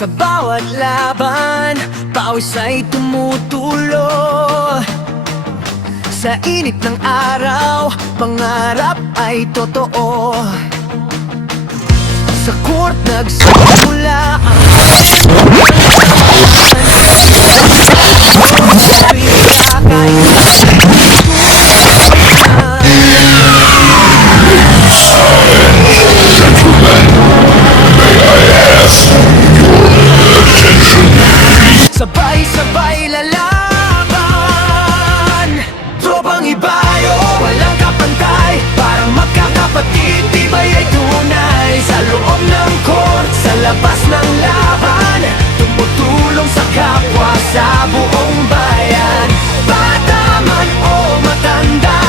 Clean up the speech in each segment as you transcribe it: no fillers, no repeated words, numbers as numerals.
Sa bawat laban, pawis ay tumutulo. Sa init ng araw, pangarap ay totoo. Sa court nagsimula ang sabay-sabay lalaban. Tropang ibayo, walang kapantay. Parang magkakapatid, tibay ay tunay. Sa loob ng court, sa labas ng laban, tumutulong sa kapwa, sa buong bayan. Bata man o matanda,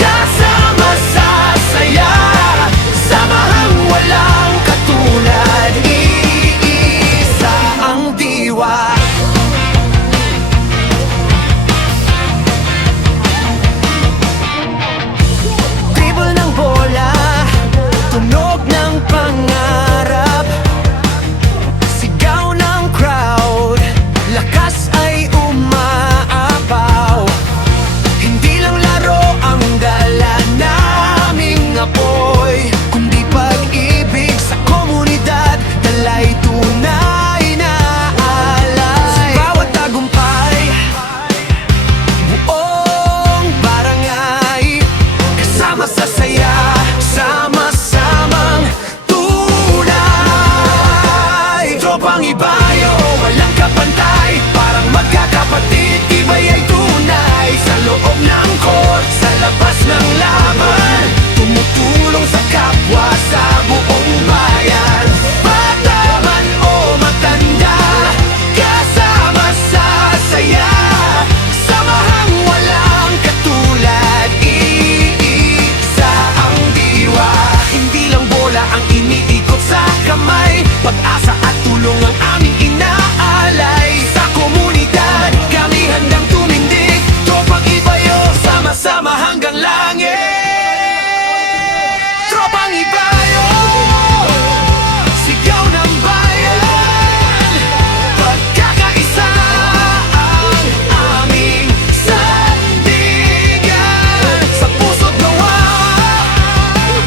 kasama sa saya. Samahang walang katulad, iisa ang diwa. Tunog ng pangarap, sigaw ng crowd, lakas ay umaapaw. Hindi lang laro ang dala naming apoy, kundi pag-ibig sa komunidad, dalay tunay na alay. Sa bawat tagumpay, buong barangay, kasama sa saya, sama-samang tunay. Tropang ibayo, walang kapantay. Parang magkakapatid, tibay ay tunay. Sa loob ng court, sa labas ng laban, tumutulong sa kapwa, sa buong bayan. Bata man o matanda, kasama sa saya. Samahang walang katulad, iisa ang diwa. Hindi lang bola ang iniikot sa kamay, pag-asa at tulong ang aming inaalay. Sa komunidad, kami handang tumindig. Tropang ibayo, sama-sama hanggang langit. Tropang ibayo, sigaw ng bayan. Pagkakaisa ang aming sandigan. Sa puso't gawa,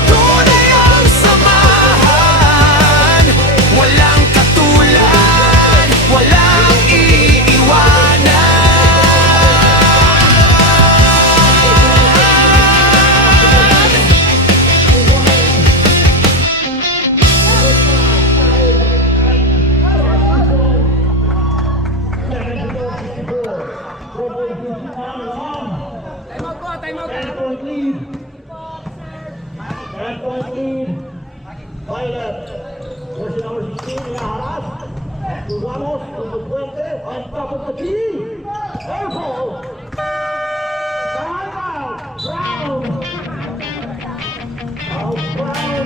tunay ang samahan. Walang katulad, walang iiwanan. Violet, versus number 16, Inaharas. Ramos, untuk Puente, on top of the key. Careful. Time out. Brown. Out, Brown.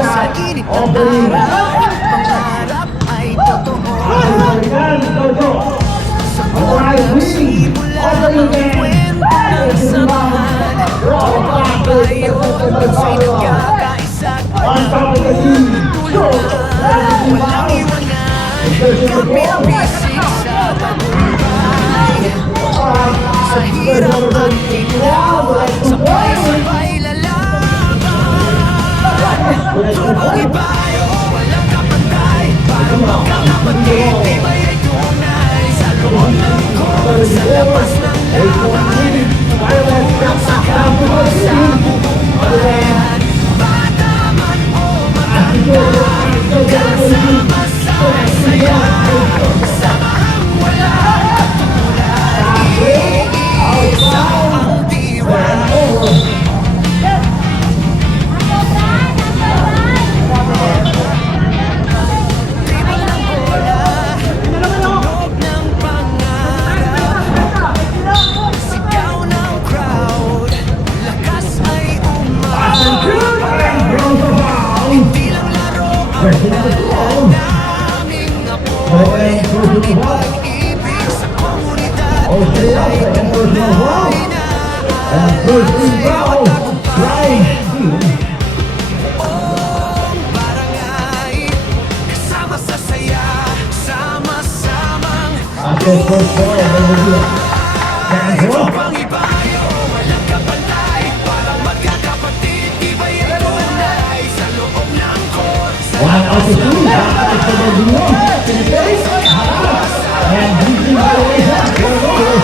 Sa init ng araw, pangarap ay totoo. Sa buhay simula ang kwento ng samahan. Tropang ibayo, sa'y nagkakaisa at tulungan. Walang iwanan, kami bisig sa tagumpay. Sa hirap at tiglaw, sabay-sabay lalaban. Tropang ibayo, walang kapantay. Parang magkakapatid, tibay ay tunay. Sa loob ng court, sa labas ng laban, tumutulong sa kapwa, sa buong bayan. Bata man o matanda, kasama sa saya. Samahang walang katulad, iisa ang diwa. Hindi lang laro personal foul. pag-ibig sa komunidad. Austria, second personal foul. And first team foul, flying team. Barangay, kasama sa saya, sama-samang After first foul, Bermudina. Second foul. tropang ibayo, walang kapantay. Parang magkakapatid, iba'y ay tunay. Sa loob ng court, sa One out to two, back to Bermudina. Finish, Haras, and dribbling violation, turnover.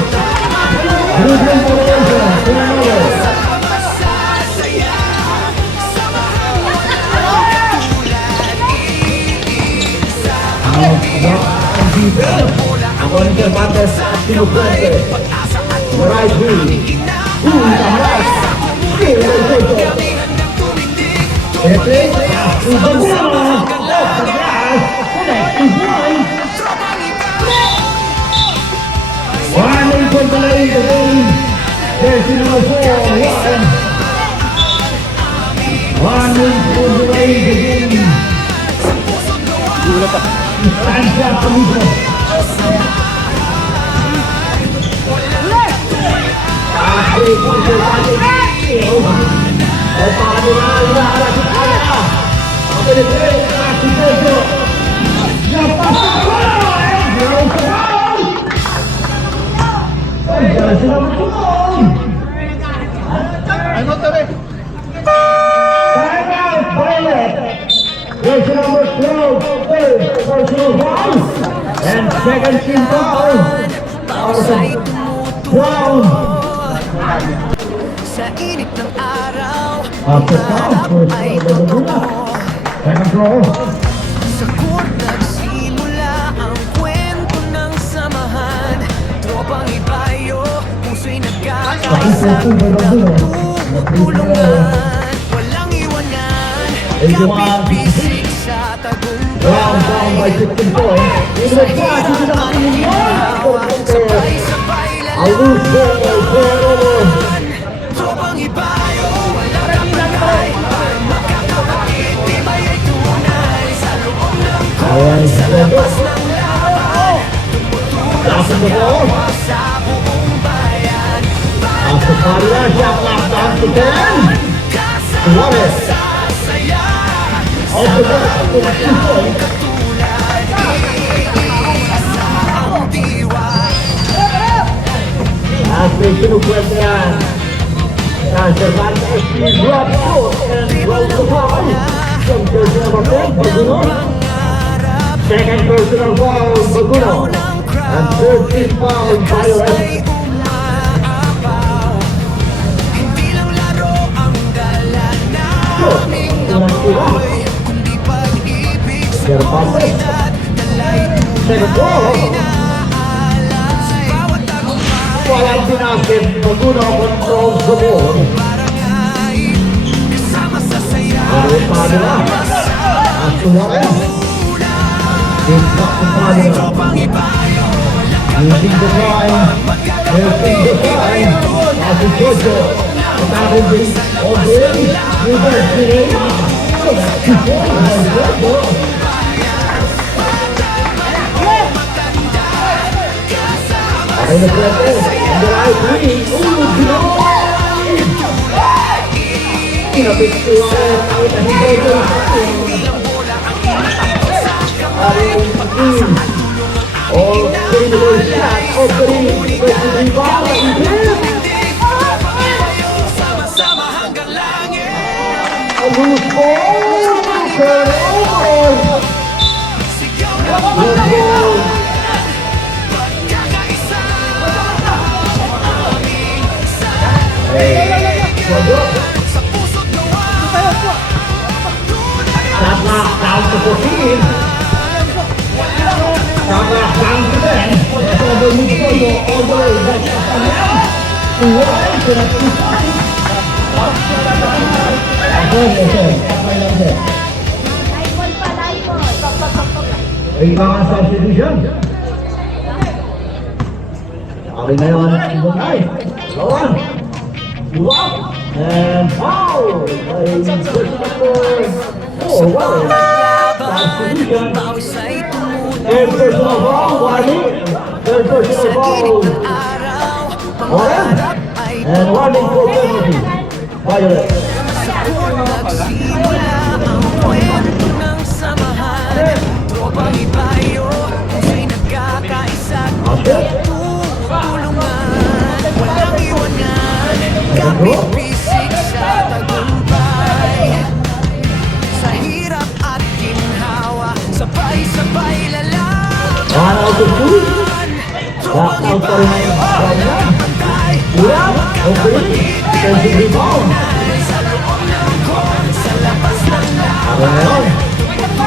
Dribbling violation, turnover. masasaya, samahan walang katulad. Iisa Now, ang defense. According to Mates Pinupuente. pag-asa at Right wing. Haras. Still violation. kami handang tumindig. Replay, pass to Bermudina. Off the glass. Connecting point. Tropang ibayo, One in control in the game. There's number 4, one in control in the game. Stands up to Miso. Asli control panik. Oh, paano na inaharap si Kaya. Ang pinipili, pass to Jojo. Napasa ko! Zero sa foul! Ay, sila magpapon! Time out, Violet! Jersey number 12, third personal foul. And second team foul. pausay Brown. sa init ng araw. After foul, first Ay foul, Bermudina. Second throw. Sa court nagsimula ang kwento ng samahan. Tropang ibayo, puso'y nagkakaisa. Nagtutulungan, walang iwanan. Kapit-bisig sa Brown down by tagumpay. 15 points. In the pass, this is not in Sabay-sabay lang Augusto, turnover. Tropang ibayo, walang kapantay. Parang magkakapatid, tibay ay tunay. Sa loob ng Ayan, labas ng laban, passing the ball. sa buong bayan. After Padilla, shot clock down to 10. Suarez. Sasaya, Off the glass, with 2 points. katulad, iisa ang diwa. Asli Pinupuente yan. And Cervantes is dropped short and rolls the foul. From jersey number 10, Baguno. Second personal foul, Baguno. And third team foul, Violet. Ay umaapaw. Hindi lang laro ang dala naming apoy, kundi pag-ibig sa komunidad. Dalay Second foul. tunay, bawat tagumpay. Walang binasket, Baguno controls the ball. Barangay, kasama sa saya. Pero Padilla. At Suarez. It's not to Padilla. Tropang ibayo, Using the line, helping the line, as a Jojo, Otago Base, O'Brien, reverse delay, so that's 2 points by Jojo. Ay na Puente, on the right wing, Inapit si Juarez, out na si Jojo. Team, all critical shot, O'Brien, versus Rivera, sama-sama hanggang langit. a loose ball, turnover. Sigaw ng Loose ball. pagkakaisa. Aming Jojo. sa puso't gawa. Tunay Shot clock down to 14. Shot clock down to 10. Ito ba yung Jojo all the way back to Kanyang. Suarez, so that's 2 points. Okay lang sir. Kailangan substitution. Okay na yun. Ibutay. Lawan. Luwag. And foul. By jersey number 4. Warren. laban, Substitution. bawis ay tumulong. And personal foul. Warning. personal foul. Araw, Orange. pangarap ay And warning for penalty. Violet. nagsimula ang kwento ng samahan. Tropang ibayo, siya'y nagkakaisa at nagtutulungan. Walang iwanan, kapit-pisik sa tagumpay. Sa hirap at ginhawa, sabay-sabay lalaban. 1 out of 2. Back out pa rin ang Ryan. Ulam. Okay. Defensive rebound. Sa loob ng court, sa labas ng laban. Ayan.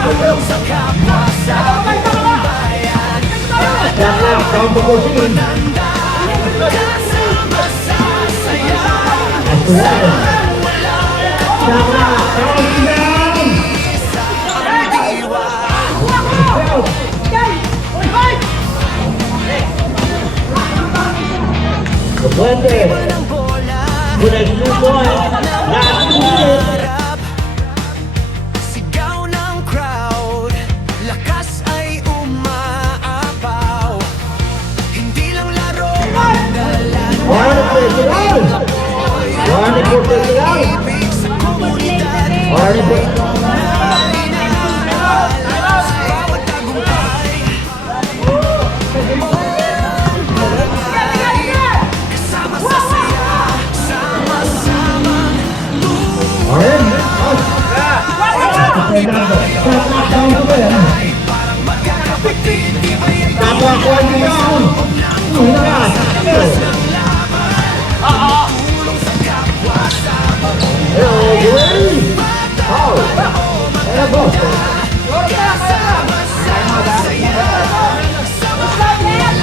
Tulong sa kapwa, sa buong bayan. Shot clock down to 14. Kasama sa saya. That's 11. Shot clock counting down. Ang diwa. The 20. Ng bola. Good extra point. Last minute. Harap. Sigaw ng crowd. Lakas ay umaapaw. Hindi lang laro ang dala. Warning for penalty. Warning for penalty. Ibig sa komunidad. Warning for Bawat tagumpay. Kasama sa saya. Sama-samang Orange. Shot clock down to 10. parang magkakapatid. Iba'y ay Shot clock winding down. Ulas. tulong sa kapwa sa Hello, Green. Foul. And a Boston.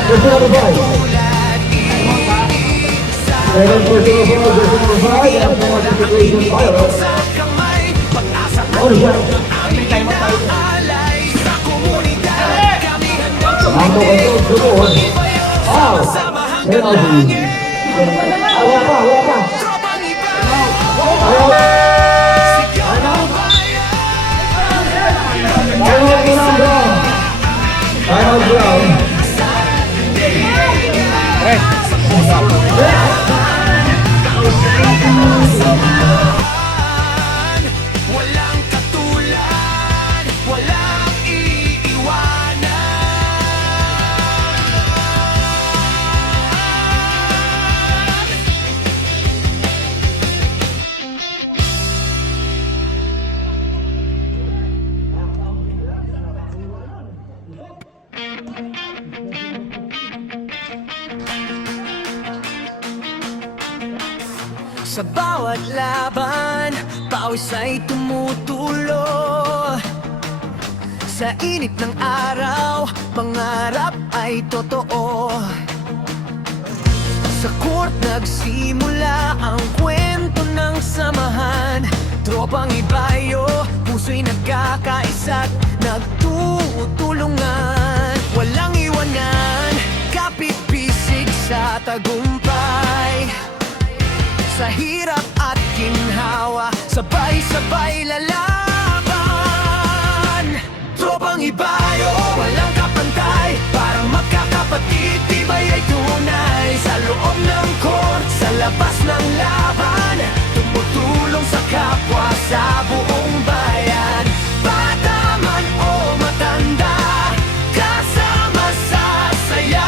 Personal foul. Second personal foul. Personal foul. And a participation foul. kamay. Pag-asa Oh, shot. alay sa komunidad. Kami handang Ando control to board. Foul. Penalty. Wala pa, wala pa. tropang iba. Ayaw. Sigaw ng bayan. Final Brown. Final Brown. Walang katulad, walang iiwanan. Sa bawat laban, pawis ay tumutulo. Sa init ng araw, pangarap ay totoo. Sa court nagsimula ang kwento ng samahan. Tropang ibayo, puso'y nagkakaisa't nagtutulungan. Walang iwanan, kapit-pisik sa tagumpay. Sa hirap at ginhawa, sabay-sabay lalaban. Tropang ibayo, walang kapantay. Parang magkakapatid, tibay ay tunay. Sa loob ng court, sa labas ng laban. Tumutulong sa kapwa, sa buong bayan. Bata man o matanda, kasama sa saya.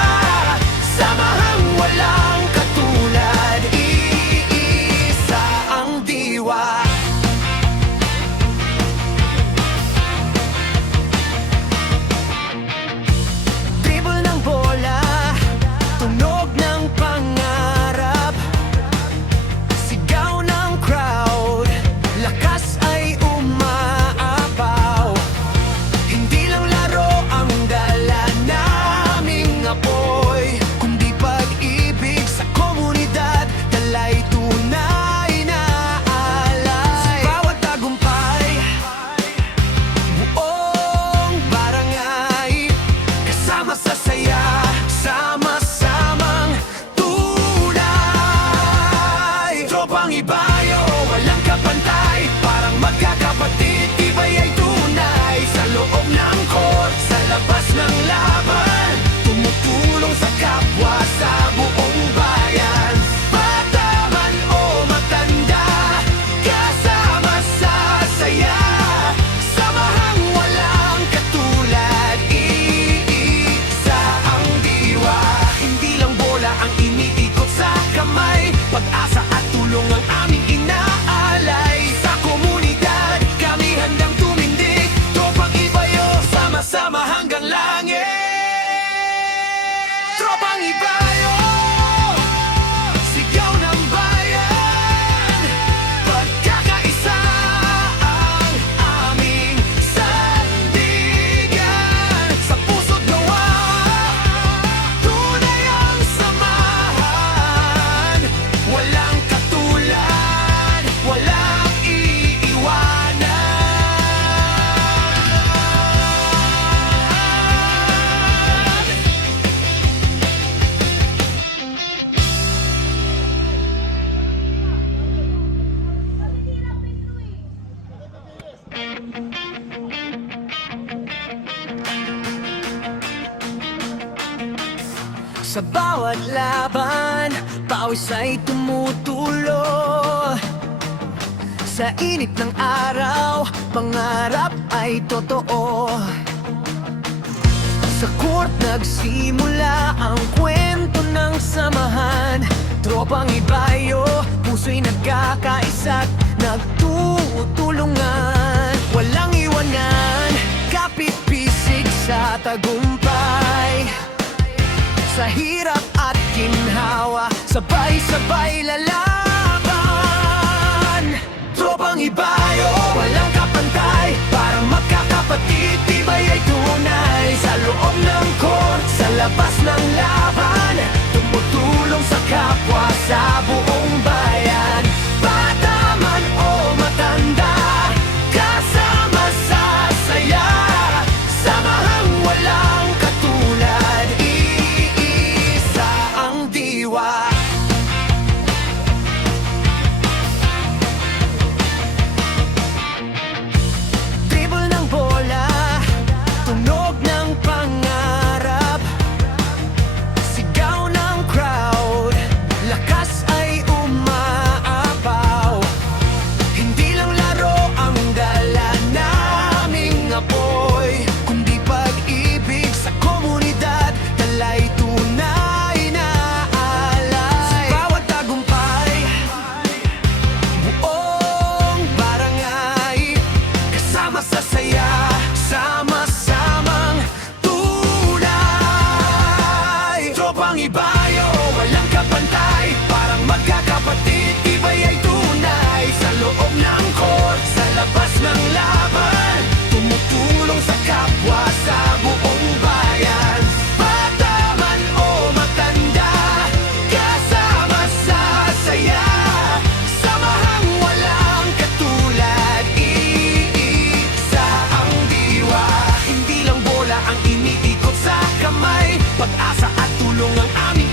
Samahang walang katulad, iisa ang diwa. Dribble ng bola, tunog ng pangarap. Sigaw ng crowd, lakas ay Sa bawat laban, pawis ay tumutulo. Sa init ng araw, pangarap ay totoo. Sa court nagsimula ang kwento ng samahan. Tropang ibayo, puso'y nagkakaisa't nagtutulungan. Walang iwanan, kapit-pisig sa tagumpay. Sa hirap at ginhawa, sabay-sabay lalaban. Tropang ibayo, walang kapantay. Parang magkakapatid, tibay ay tunay. Sa loob ng court, sa labas ng laban, tumutulong sa kapwa, sa buong bayan. Bata man o matanda, kasama sa saya. Samahang walang katulad, iisa ang diwa. Dribble ng bola, tunog ng pangarap, sigaw ng crowd, lakas ay umaapaw. Hindi lang laro ang dala naming apoy, kundi pag-ibig sa komunidad, talay tunay na alay. Sa bawat tagumpay, buong barangay, kasama sa saya, sama-samang tunay. Tropang ibayo, walang kapantay. Parang magkakapatid, tibay ay tunay. Sa loob ng court, sa labas ng laban, tumutulong sa kapwa, sa buong bayan. Bata man o matanda, kasama sa saya. Samahang walang katulad, iisa ang diwa. Hindi lang bola ang iniikot sa kamay, pag-asa at tulong ang aming